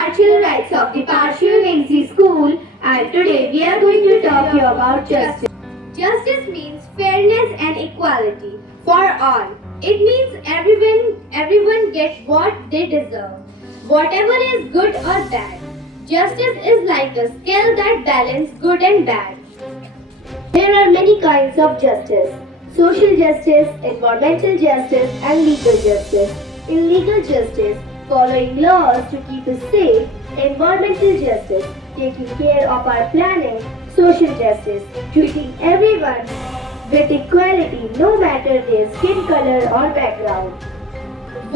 Pathshalarites of the Pathshalarites school, and today we are going to talk here about justice. Justice means fairness and equality for all. It means everyone gets what they deserve, whatever is good or bad. Justice is like a scale that balances good and bad. There are many kinds of justice: social justice, environmental justice, and legal justice. In legal justice, following laws to keep us safe; environmental justice, taking care of our planet; social justice, treating everyone with equality no matter their skin color or background.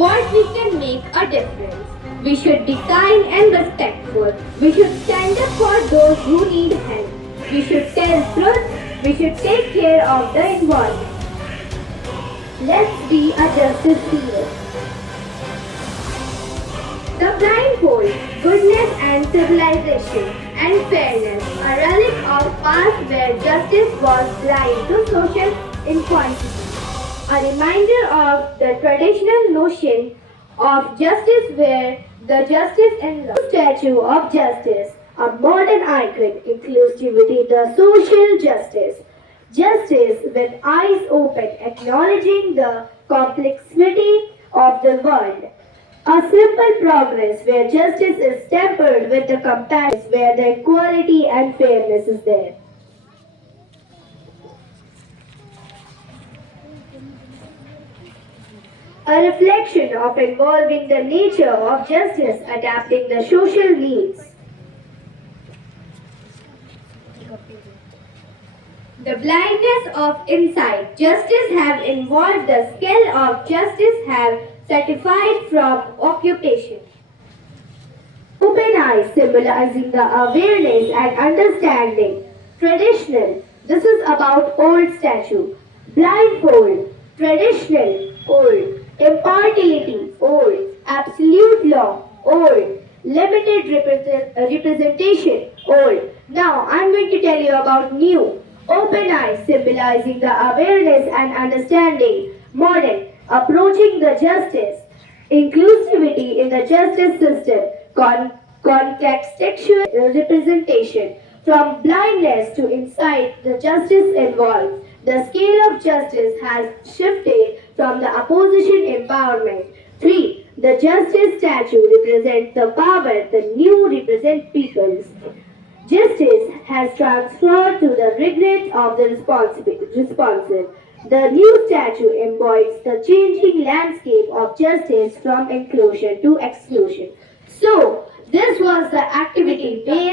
What we can make a difference. We should be kind and respectful. We should stand up for those who need help. We should tell truth. We should take care of the environment. Let's be a justice hero. The blindfold, goodness and civilization and fairness, a relic of past where justice was blind to social inequality. A reminder of the traditional notion of justice where the justice in law. Statue of Justice, a modern icon, inclusivity, the social justice. Justice with eyes open, acknowledging the complexity of the world. A simple progress where justice is tempered with the compassion, where the equality and fairness is there. A reflection of involving the nature of justice, adapting the social needs. The blindness of insight. Justice have involved the skill of justice have certified from occupation. Open eyes symbolizing the awareness and understanding. Traditional. This is about old statue. Blindfold. Traditional. Old. Impartiality. Old. Absolute law. Old. Limited representation. Old. Now I'm going to tell you about new. Open eyes symbolizing the awareness and understanding. Modern. Approaching the justice. Inclusivity in the justice system. Contextual representation. From blindness to insight, the justice involved. The scale of justice has shifted from the opposition empowerment. 3. The justice statue represents the power, the new represent peoples. Justice has transferred to the regret of the responsive. The new statue embodies the changing landscape of justice from inclusion to exclusion. So, this was the activity based